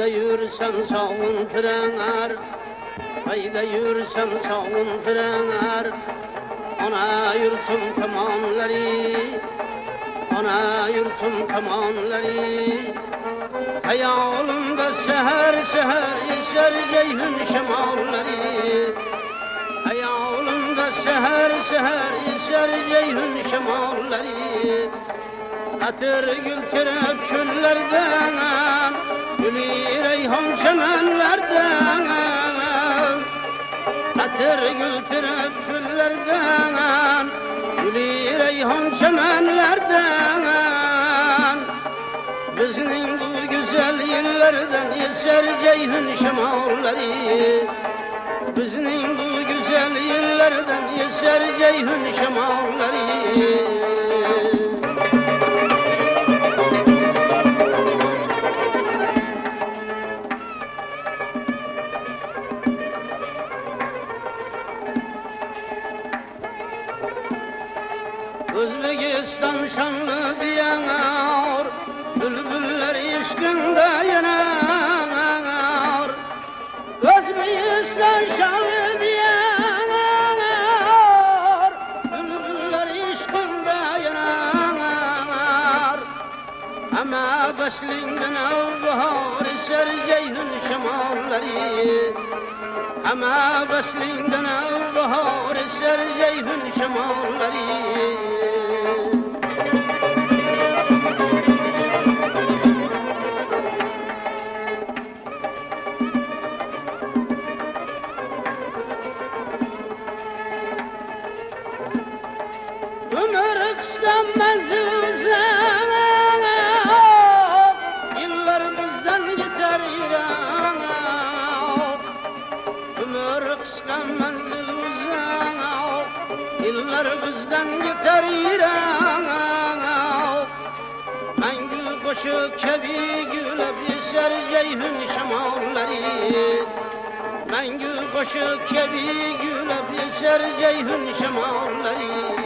Hayda yürüsem sağın trener, hayda yürüsem sağın trener. Ana yurtum kamanları, ana yurtum kamanları. Hayalımda seher seher eser ceyhun şemalları. Hayalımda seher seher eser ceyhun şemalları. Atır gül terep çöllerden, gülü reyhan çemenlerden. Atır gül terep çöllerden, gülü reyhan çemenlerden. Bizning bu güzel yerlerden eser ceyhun şemalları. Bizning bu güzel yerlerden eser ceyhun şemalları. Özbekistan şanlı diyanar, bülbüller işkinde yanar. Özbekistan şanlı diyanar, bülbüller işkinde yanar. Ama beslinden avbahar eser ceyhun şemalları. Ama beslinden avbahar eser ceyhun şemalları. Ömür kıskan menzil uzak, yıllar bizden gider irak. Ömür kıskan menzil uzak, yıllar bizden gider irak. Ben gül koşuk kebi gülüp eser ceyhun şemalları. Ben gül koşuk kebi gülüp eser ceyhun şemalları.